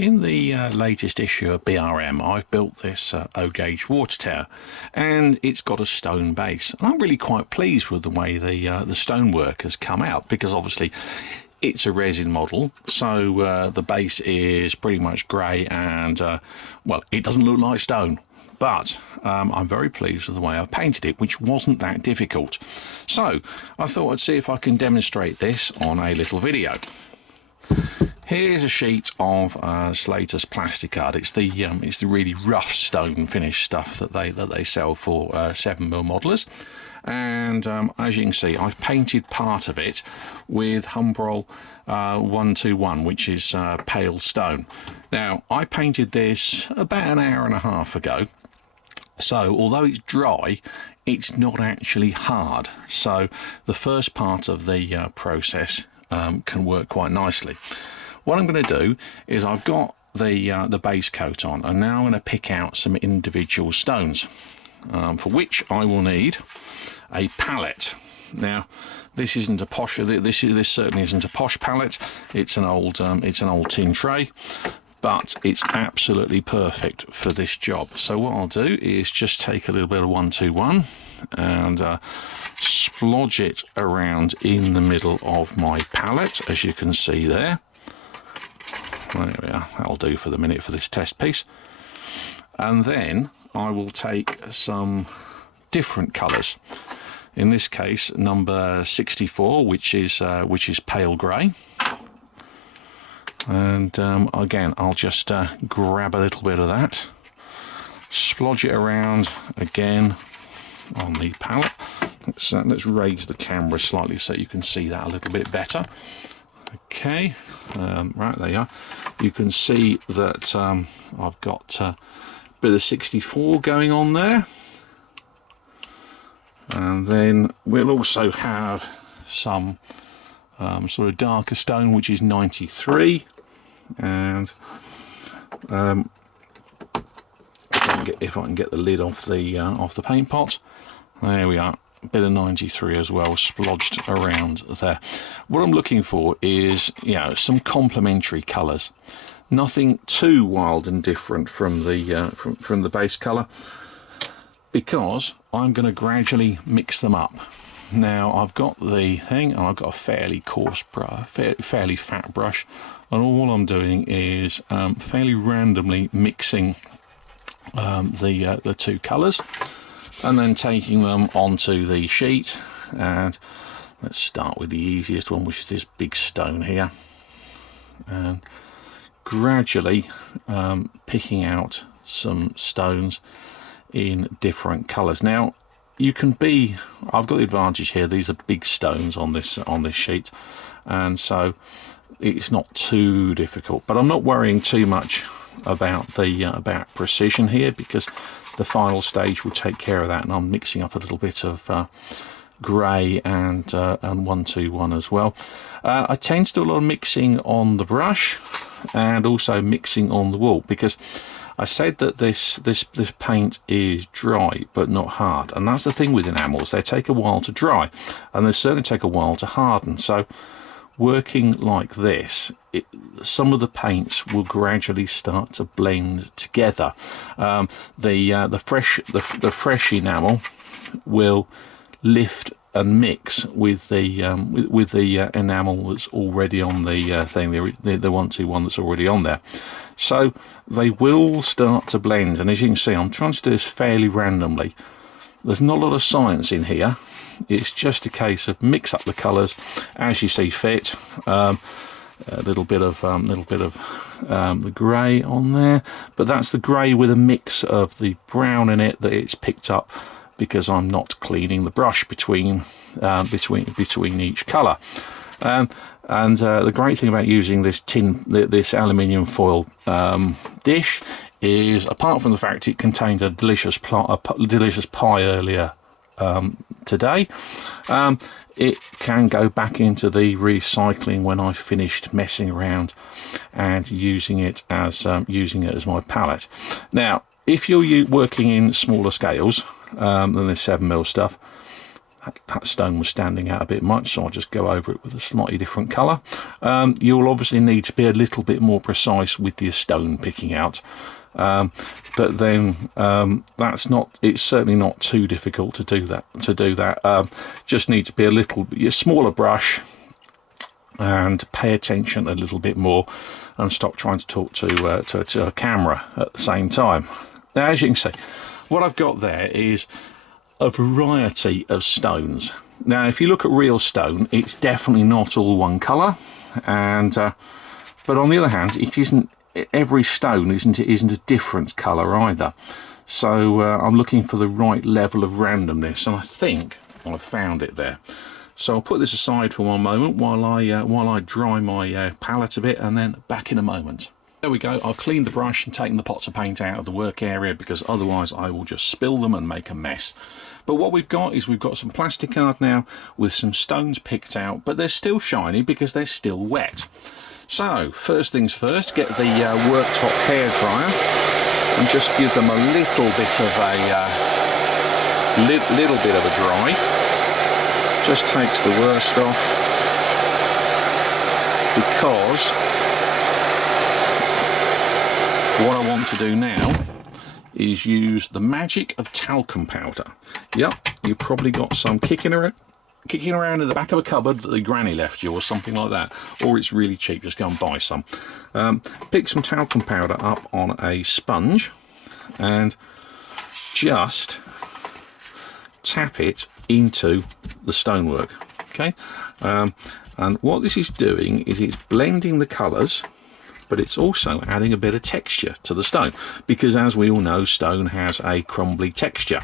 In the latest issue of BRM, I've built this O-gauge water tower, and it's got a stone base. And I'm really quite pleased with the way the stonework has come out, because obviously it's a resin model, so the base is pretty much grey and, well, it doesn't look like stone. But I'm very pleased with the way I've painted it, which wasn't that difficult. So I thought I'd see if I can demonstrate this on a little video. Here's a sheet of Slater's plasticard. It's the really rough stone finish stuff that they sell for 7mm modelers. And as you can see, I've painted part of it with Humbrol 121, which is pale stone. Now, I painted this about an hour and a half ago. So although it's dry, it's not actually hard. So the first part of the process can work quite nicely. What I'm going to do is I've got the base coat on, and now I'm going to pick out some individual stones, for which I will need a palette. Now, this isn't a posh. This certainly isn't a posh palette. It's an old tin tray, but it's absolutely perfect for this job. So what I'll do is just take a little bit of 121 and splodge it around in the middle of my palette, as you can see there. There we are, that'll do for the minute for this test piece. And then I will take some different colours. In this case, number 64, which is pale grey. And again, I'll just grab a little bit of that, splodge it around again on the palette. Let's raise the camera slightly so you can see that a little bit better. Okay, right, there you are. You can see that I've got a bit of 64 going on there. And then we'll also have some sort of darker stone, which is 93. And if I can get the lid off the paint pot, there we are. A bit of 93 as well, splodged around there. What I'm looking for is, some complementary colours. Nothing too wild and different from the base colour, because I'm going to gradually mix them up. Now I've got the thing, and I've got a fairly coarse brush, fairly fat brush, and all I'm doing is fairly randomly mixing the two colours, and then taking them onto the sheet. And let's start with the easiest one, which is this big stone here, and gradually picking out some stones in different colours. Now I've got the advantage here, these are big stones on this sheet, and so it's not too difficult, but I'm not worrying too much about about precision here, because the final stage will take care of that. And I'm mixing up a little bit of grey and 121 as well. I tend to do a lot of mixing on the brush and also mixing on the wool, because I said that this paint is dry but not hard, and that's the thing with enamels. They take a while to dry, and they certainly take a while to harden. So working like this, some of the paints will gradually start to blend together. The fresh enamel will lift and mix with the enamel that's already on the thing, the 121 that's already on there. So they will start to blend, and as you can see, I'm trying to do this fairly randomly. There's not a lot of science in here. It's just a case of mix up the colours as you see fit. A little bit of the grey on there, but that's the grey with a mix of the brown in it that it's picked up, because I'm not cleaning the brush between each colour. And the great thing about using this aluminium foil dish is, apart from the fact it contained a delicious pie earlier today, it can go back into the recycling when I've finished messing around and using it as my palette. Now, if you're working in smaller scales than this 7mm stuff, that stone was standing out a bit much, so I'll just go over it with a slightly different colour. You'll obviously need to be a little bit more precise with your stone picking out, but then it's certainly not too difficult to do that. Just need to be a smaller brush and pay attention a little bit more, and stop trying to talk to a camera at the same time. Now, as you can see, what I've got there is a variety of stones. Now, if you look at real stone, it's definitely not all one colour, and but on the other hand, it isn't. Every stone isn't a different colour either. So I'm looking for the right level of randomness, and I think I've found it there. So I'll put this aside for one moment while I dry my palette a bit, and then back in a moment. There we go. I've cleaned the brush and taken the pots of paint out of the work area, because otherwise I will just spill them and make a mess. But what we've got some plastic card now with some stones picked out, but they're still shiny because they're still wet. So first things first, get the worktop hairdryer and just give them a little bit of a dry. Just takes the worst off, because what I want to do now is use the magic of talcum powder. Yep, you've probably got some kicking around in the back of a cupboard that the granny left you, or something like that, or it's really cheap, just go and buy some. Pick some talcum powder up on a sponge and just tap it into the stonework. Okay, and what this is doing is it's blending the colours, but it's also adding a bit of texture to the stone, because as we all know, stone has a crumbly texture.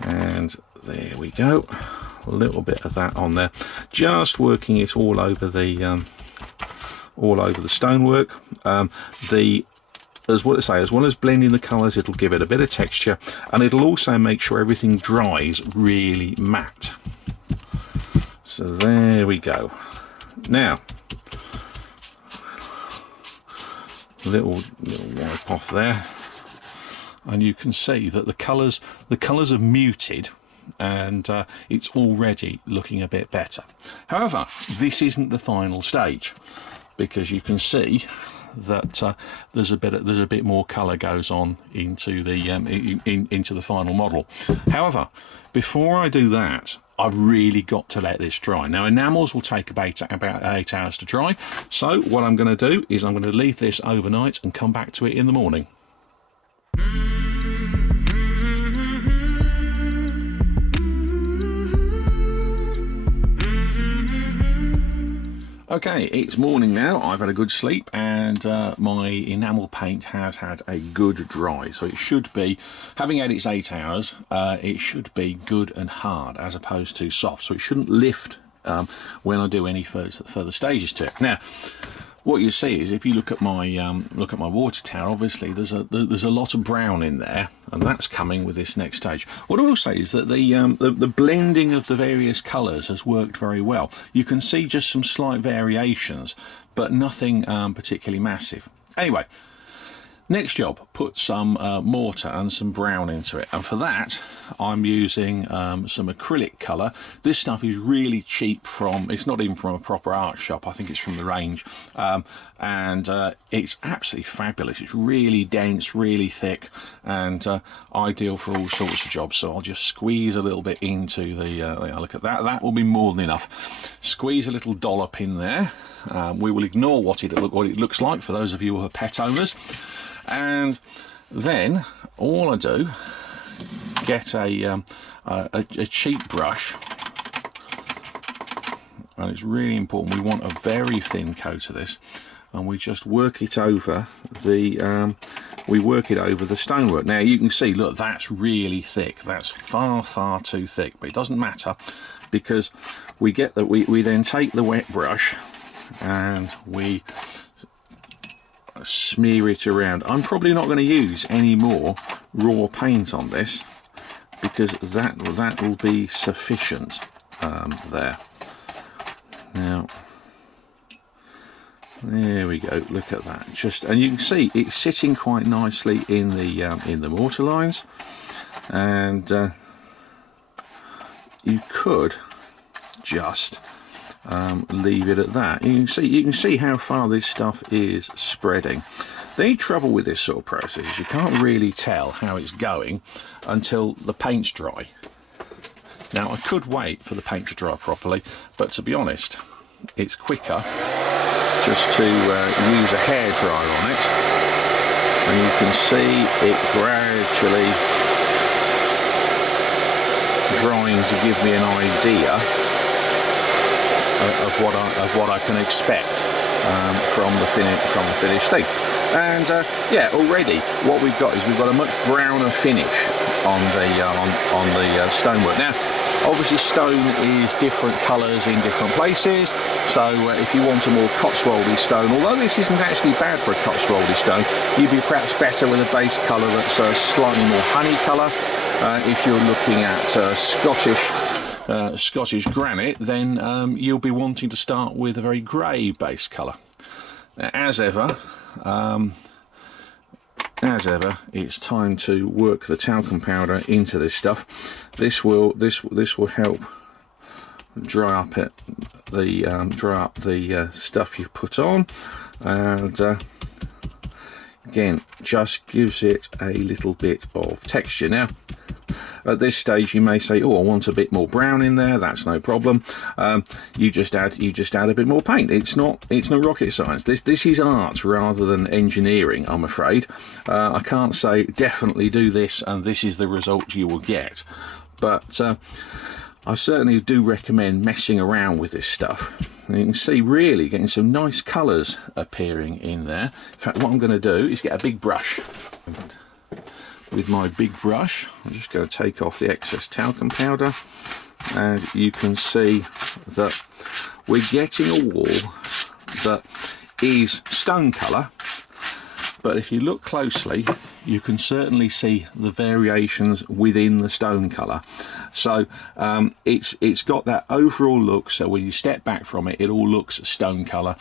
And there we go, a little bit of that on there, just working it all over the stonework. As well as blending the colours, it'll give it a bit of texture, and it'll also make sure everything dries really matte. So there we go. Now, little wipe off there, and you can see that the colours are muted, and it's already looking a bit better. However, this isn't the final stage, because you can see that there's a bit more colour goes on into the final model. However, before I do that, I've really got to let this dry. Now, enamels will take about 8 hours to dry, so what I'm going to do is I'm going to leave this overnight and come back to it in the morning. Okay, it's morning now. I've had a good sleep, and my enamel paint has had a good dry. So it should be, having had its 8 hours, it should be good and hard as opposed to soft. So it shouldn't lift when I do any further stages to it. Now, what you see is, if you look at my water tower, obviously there's a lot of brown in there, and that's coming with this next stage. What I will say is that the blending of the various colours has worked very well. You can see just some slight variations, but nothing particularly massive. Anyway, next job, put some mortar and some brown into it, and for that I'm using some acrylic colour. This stuff is really cheap it's not even from a proper art shop, I think it's from the range, and it's absolutely fabulous. It's really dense, really thick, and ideal for all sorts of jobs. So I'll just squeeze a little bit into the look at that will be more than enough. Squeeze a little dollop in there. We will ignore what it looks like for those of you who are pet owners. And then all I do, get a cheap brush, and it's really important, we want a very thin coat of this, and we just work it over the stonework. Now you can see, look, that's really thick. That's far too thick, but it doesn't matter, because we then take the wet brush and we smear it around. I'm probably not going to use any more raw paint on this, because that will be sufficient there. Now, there we go. Look at that. And you can see it's sitting quite nicely in the mortar lines, and you could just leave it at that. You can see how far this stuff is spreading. The only trouble with this sort of process is you can't really tell how it's going until the paint's dry. Now, I could wait for the paint to dry properly, but to be honest, it's quicker just to use a hairdryer on it, and you can see it gradually drying to give me an idea of what I can expect from the finished thing. And yeah, already what we've got is we've got a much browner finish on the stonework. Now, obviously stone is different colours in different places, so if you want a more Cotswoldy stone, although this isn't actually bad for a Cotswoldy stone, you'd be perhaps better with a base colour that's a slightly more honey colour. If you're looking at Scottish granite, then you'll be wanting to start with a very grey base colour. As ever, it's time to work the talcum powder into this stuff. This will help dry up the stuff you've put on, and again, just gives it a little bit of texture. Now, at this stage, you may say, "Oh, I want a bit more brown in there." That's no problem. You just add a bit more paint. It's not rocket science. This is art rather than engineering, I'm afraid. I can't say definitely do this and this is the result you will get, but I certainly do recommend messing around with this stuff. And you can see really getting some nice colours appearing in there. In fact, what I'm going to do is get a big brush. With my big brush, I'm just going to take off the excess talcum powder, and you can see that we're getting a wall that is stone colour, but if you look closely, you can certainly see the variations within the stone colour. So it's got that overall look, so when you step back from it, it all looks stone colour,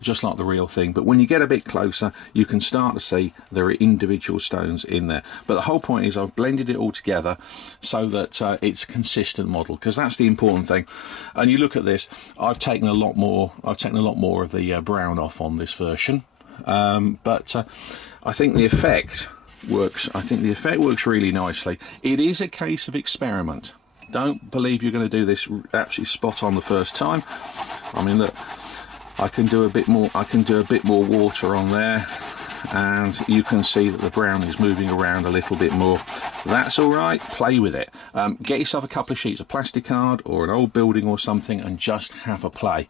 just like the real thing. But when you get a bit closer, you can start to see there are individual stones in there. But the whole point is I've blended it all together so that it's a consistent model, because that's the important thing. And you look at this, I've taken a lot more of the brown off on this version, but I think the effect works. I think the effect works really nicely. It is a case of experiment. Don't believe you're going to do this absolutely spot on the first time. I mean, look, I can do a bit more water on there, and you can see that the brown is moving around a little bit more. That's all right. Play with it. Get yourself a couple of sheets of plastic card or an old building or something and just have a play,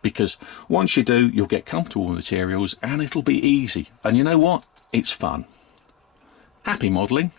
because once you do, you'll get comfortable with materials and it'll be easy. And you know what? It's fun. Happy modelling.